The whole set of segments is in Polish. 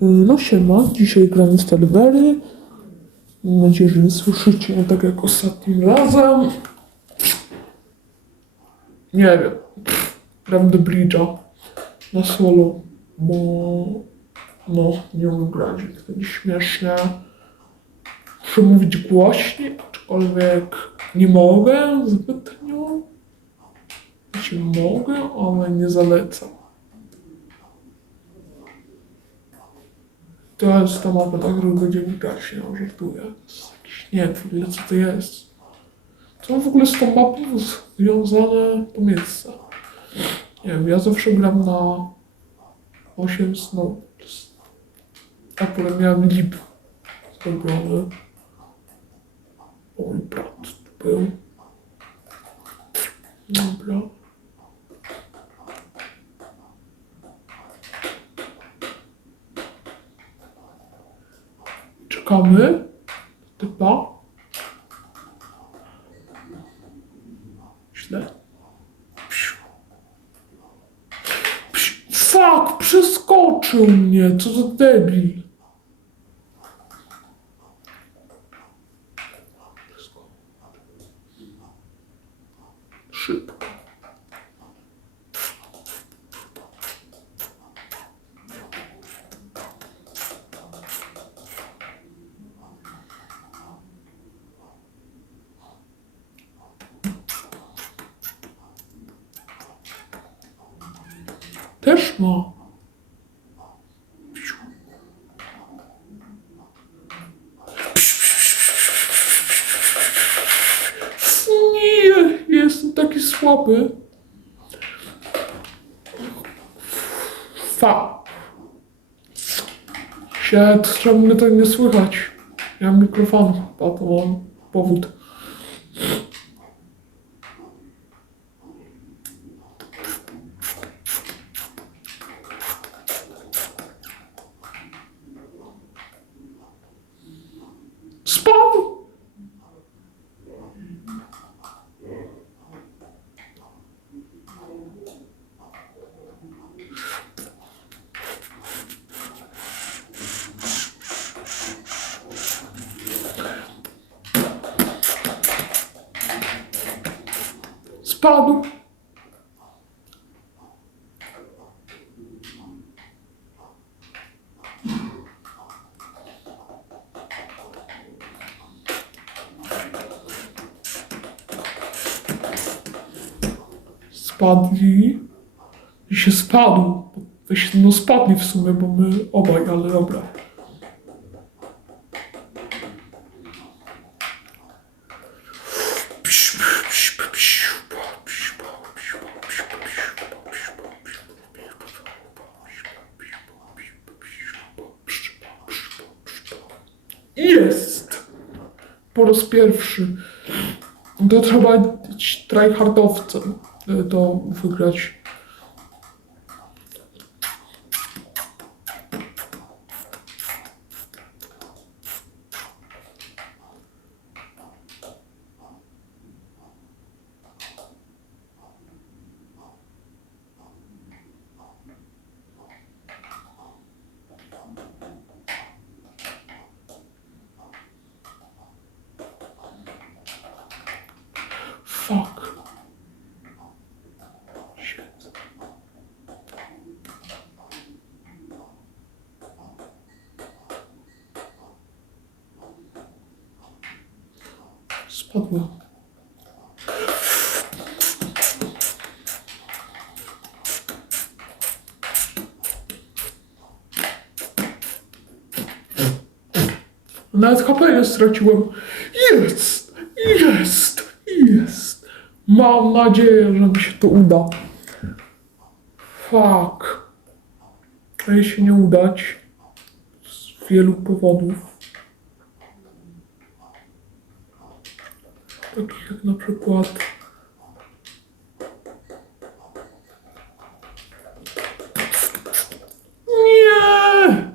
No siema, dzisiaj gramy w Stadbery. Mam nadzieję, że nie słyszycie mnie tak jak ostatnim razem. Nie wiem. Gram do Bridge'a na solo, bo no, nie umiem grać, więc będzie śmiesznie. Muszę mówić głośniej, aczkolwiek nie mogę zbytnio. Znaczy mogę, ale nie zalecam. To jest ta mapa, na którą będziemy grać, nie żartuję. Nie wiem co to jest. Co w ogóle z tą mapą związane to miejsce? Nie wiem, ja zawsze gram na 8 snow. A potem miałem lip zrobiony. Mój brat był. Dobra. Czekamy. Typa. Źle. Psiu. Psiu. Fuck, przeskoczył mnie. Co za debil. Szybko. Nie, jestem taki słaby. Fa. Mnie tak nie słychać? Ja mikrofon, chyba to mam powód. Spadł! Spadł. Spadli. I się spadł. Weź, no spadli w sumie, bo my obaj, ale dobra. Jest! Po raz pierwszy. To trzeba być tryhardowcem, żeby to wygrać. Fuck. Shit. Spadło. Nawet straciłem. Jest! Jest! Jest! Mam nadzieję, że mi się to uda. Fuck. Może się nie udać. Z wielu powodów. Na przykład... Nie!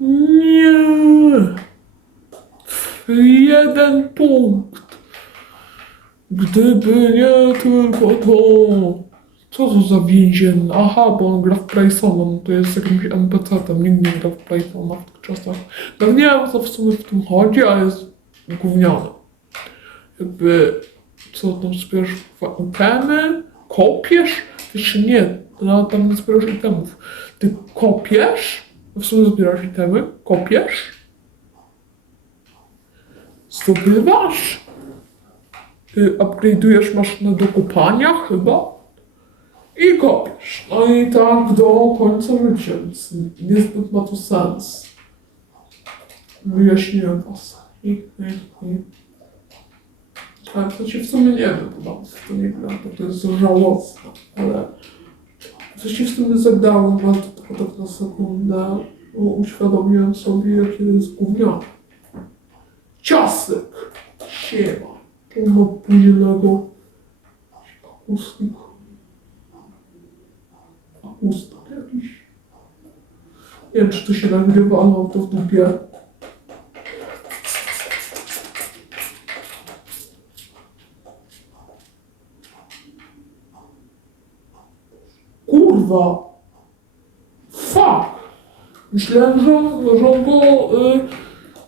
Nie! Jeden punkt. Gdyby nie tylko to. Co to za więzienny? Aha, bo on gra w Playsona, no to jest jakimś NPC-tem, nikt nie gra w Playsona w tych czasach. No nie wiem, co w sumie w tym chodzi, a jest gówniany. Jakby, co tam zbierasz, itemy? Kopiesz? Jeszcze nie, no, tam nie zbierasz itemów. Ty kopiesz? W sumie zbierasz itemy? Kopiesz? Zdobywasz? Y, upgrade'ujesz maszynę do kopania chyba i kopiesz. No i tak do końca życia, więc niezbyt ma to sens. Wyjaśniłem was. I, i, i. Ale to się w sumie nie wypowiadam, to nie gram, bo to jest żałosne, ale coś się w sumie zagdało, bardzo tylko tak na sekundę, bo uświadomiłem sobie, jakie jest gówniane. Ciastek! Siema. Kurwa późnego. Akustik. Akustak jakiś. Nie wiem, czy to się nagrywa, ale mam to w dupie. Kurwa! Fuck! Myślałem, że, że on go y,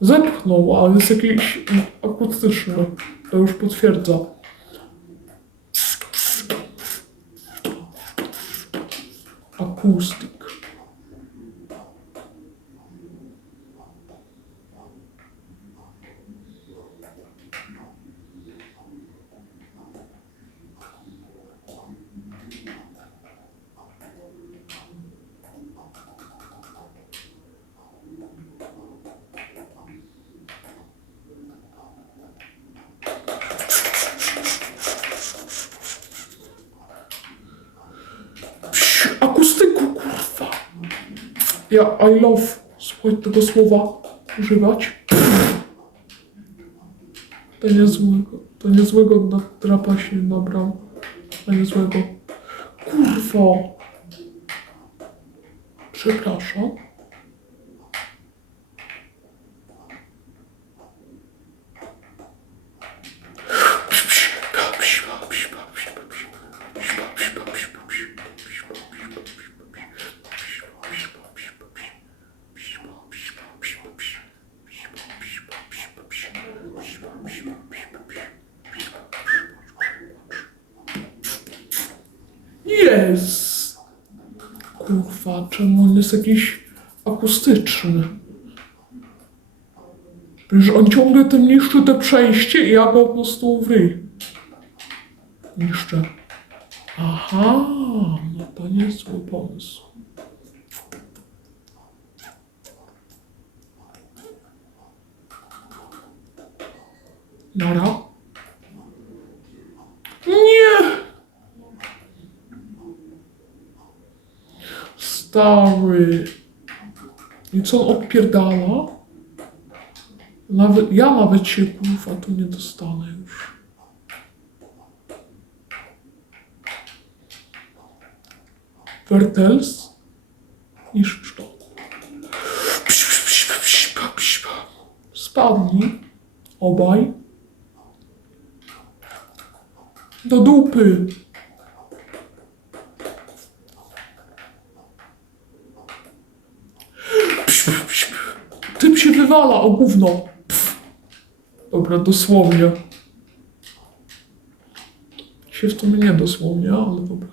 zepchnął, a jest jakiś akustyczny. To już potwierdza. acoustic. Ja I love, słuchaj tego słowa, używać. To niezłego, to niezłego nadrapa się nabrał. To niezłego. Kurwa. Przepraszam. Kurwa, czemu on jest jakiś akustyczny? Że on ciągle tym niszczy te przejście i ja go po prostu w ryj niszczę. Aha, no to niezły pomysł. Nara? Nie! Stary. I co on odpierdala? Nawet, ja nawet się kurwa tu nie dostanę już. Wertels? Niż to. Spadli. Obaj. Do dupy. Tym się wywala, o gówno. Pff. Dobra, dosłownie. Się w tym nie dosłownie, ale dobra.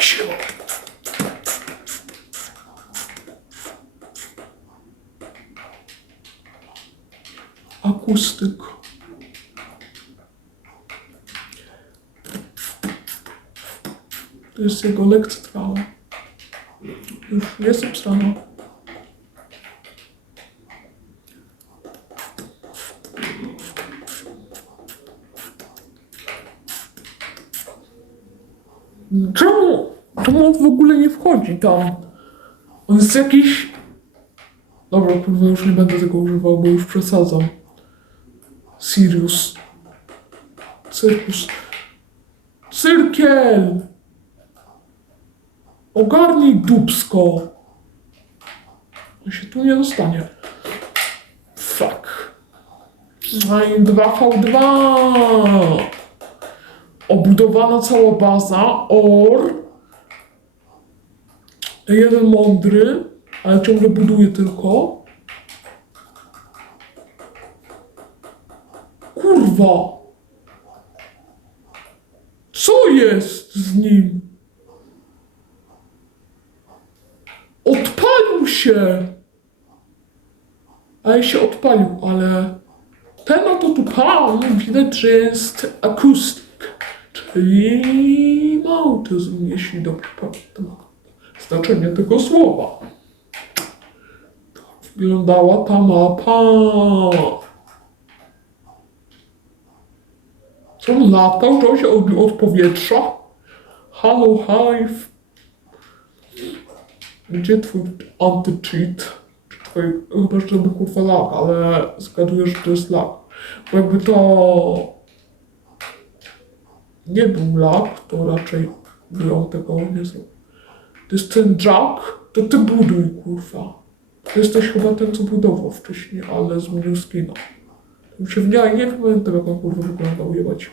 Siema. Akustyk. To jest jego lekcja trwała. Już jest obstrana. Czemu? Czemu on w ogóle nie wchodzi tam? On jest jakiś... Dobra, kurwa, już nie będę tego używał, bo już przesadzam. Sirius. Cyrkus. Cyrkiel! Ogarnij dupsko! On się tu nie dostanie. Fuck. No i 2v2. Obudowana cała baza, or. Jeden mądry, ale ciągle buduje tylko. Kurwa! Co jest z nim? Odpalił się! Ale się odpalił, ale ten oto tu pan widać, że jest akustyk, czyli ma autyzm, jeśli dobrze pamiętam znaczenie tego słowa. Tak wyglądała ta mapa. Co on latał? Się odbił od powietrza? Halo, hive. Gdzie twój anti-cheat? Twój, chyba, że to by kurwa lag, ale zgaduję, że to jest lag. Bo jakby to nie był lag, to raczej on tego nie zrobił. To jest ten Jack, to ty buduj, kurwa. To jesteś chyba ten, co budował wcześniej, ale zmienił skina. Się nie, nie pamiętam, jak on kurwa wyglądał, jebać.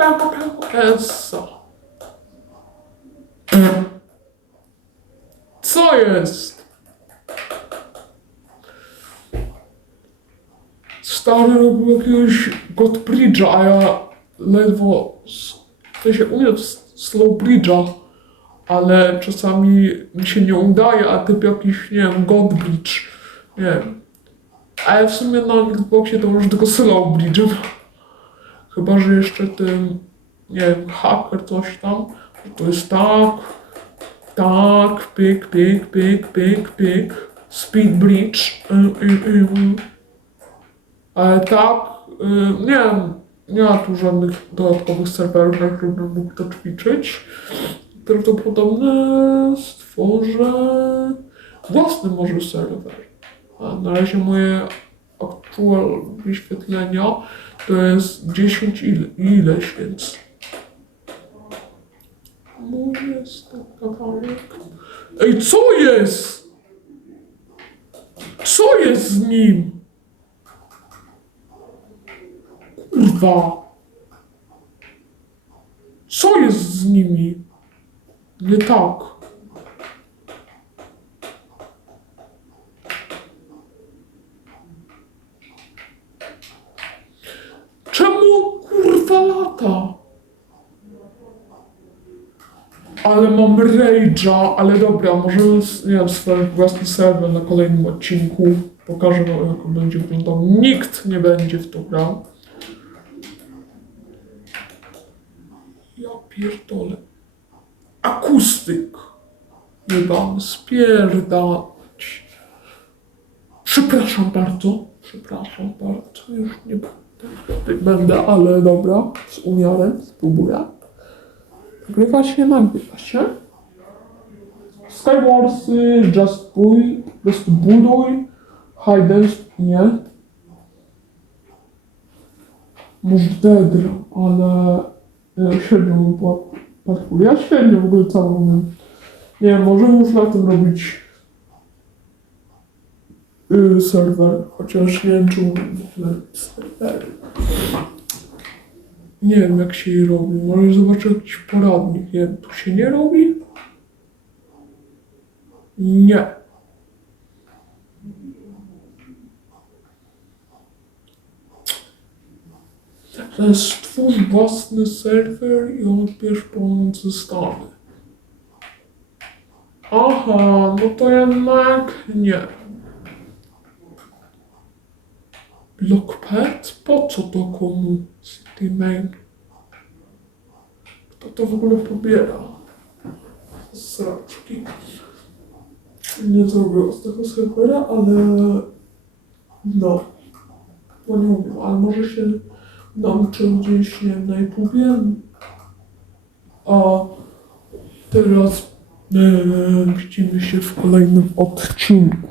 Pełko, pełko, essa. Co jest? Stary robił jakiegoś Godbridge'a, a ja ledwo... s- W sensie umiem s- slow bridge'a, ale czasami mi się nie udaje, a typ jakiś, nie wiem, Godbridge, nie wiem. Ale w sumie na Xboxie to może tylko slow bridge'em. Chyba, że jeszcze tym, nie wiem, hacker coś tam, to jest tak, tak, pyk, pyk, pyk, pyk, pyk, speed bridge, y, y, y, y. ale tak, nie wiem, nie ma tu żadnych dodatkowych serwerów, na których mógł to ćwiczyć. Prawdopodobnie stworzę własny może serwer. A na razie moje aktual wyświetlenia to jest 10 ile, ileś, więc... Mój jest kawałek. Ej, co jest? Co jest z nim? Kurwa. Co jest z nimi? Nie tak. Czemu kurwa lata? Ale mam rage'a, ale dobra, może nie wiem, swój własny serwer na kolejnym odcinku. Pokażę wam jak on będzie wyglądał. Nikt nie będzie w to grał. Ja pierdolę. Akustyk. Jebany, spierdalać. Przepraszam bardzo. Przepraszam bardzo. Już nie. Będę, ale dobra. Z umiarem spróbuję. Nagrywa się, nagrywa się. Skywarsy, Just Buy, prostu buduj. Hiders, nie. Może Dedra, ale e, średnio bym parkour. Ja średnio w ogóle całą umiem. Nie wiem, może można na tym robić y, serwer, chociaż nie wiem, czy umiem serwery. Nie wiem, jak się je robi. Może zobaczę jakiś poradnik. Nie tu się nie robi? Nie. Jest stwórz własny serwer i odbierz ze Stany. Aha, no to jednak nie. Blockpad? Po co to komu? City main. Kto to w ogóle pobiera? Sraczki. Nie zrobię z tego serwera, ale no. Bo nie umiem, ale może się nauczę gdzieś, nie wiem, na YouTubie. A teraz e, widzimy się w kolejnym odcinku.